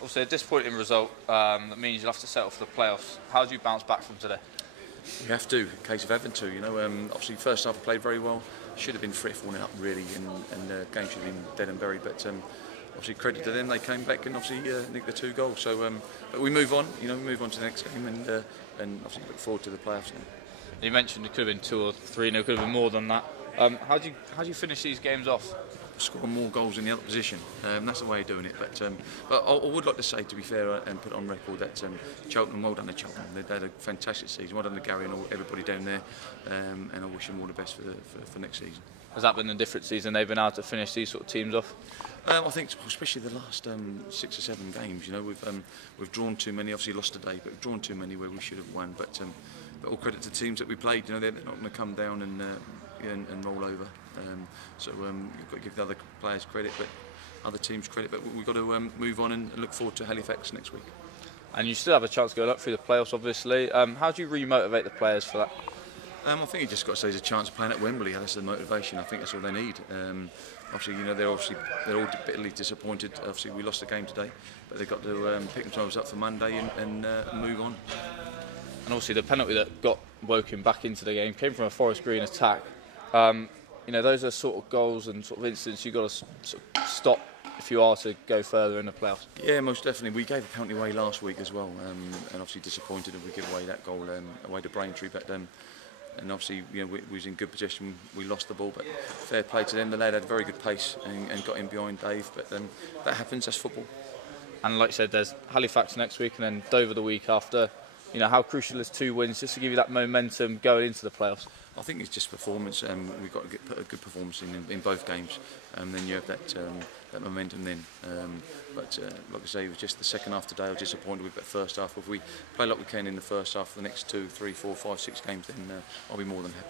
Also, a disappointing result that means you'll have to settle for the playoffs. How do you bounce back from today? You have to, in case of having to. Obviously, first half I played very well. Should have been 3-4 up really, and the game should have been dead and buried. But obviously, credit to them, they came back and obviously nicked the 2 goals. So, but we move on. We move on to the next game, and obviously look forward to the playoffs now. You mentioned it could have been 2 or 3, and it could have been more than that. How do you finish these games off? Score more goals in the other position. That's the way of doing it. But I would like to say, to be fair, and put on record that Cheltenham, well done to Cheltenham. They had a fantastic season. Well done to Gary and everybody down there. And I wish them all the best for next season. Has that been a different season they've been able to finish these sort of teams off? I think, especially the last 6 or 7 games. We've drawn too many. Obviously lost today, but we've drawn too many where we should have won. But all credit to the teams that we played. They're not going to come down and roll over. So you've got to give the other players credit, but other teams credit. But we've got to move on and look forward to Halifax next week. And you still have a chance to go up through the playoffs, obviously. How do you re-motivate the players for that? I think you just got to say there's a chance of playing at Wembley. That's the motivation. I think that's all they need. Obviously, they're all bitterly disappointed. Obviously, we lost the game today, but they've got to pick themselves up for Monday and move on. And obviously, the penalty that got Woking back into the game came from a Forest Green attack. Those are sort of goals and sort of incidents you've got to sort of stop if you are to go further in the playoffs. Yeah, most definitely. We gave a penalty away last week as well, and obviously disappointed if we give away that goal away to Braintree. But and obviously, we was in good position. We lost the ball, but fair play to them. The lad had very good pace and got in behind Dave. But that happens. That's football. And like I said, there's Halifax next week and then Dover the week after. How crucial is 2 wins just to give you that momentum going into the playoffs? I think it's just performance. We've got to put a good performance in both games, and then you have that momentum then. But like I say, it was just the second half today I was disappointed with, but first half, if we play like we can in the first half for the next 2, 3, 4, 5, 6 games, then I'll be more than happy.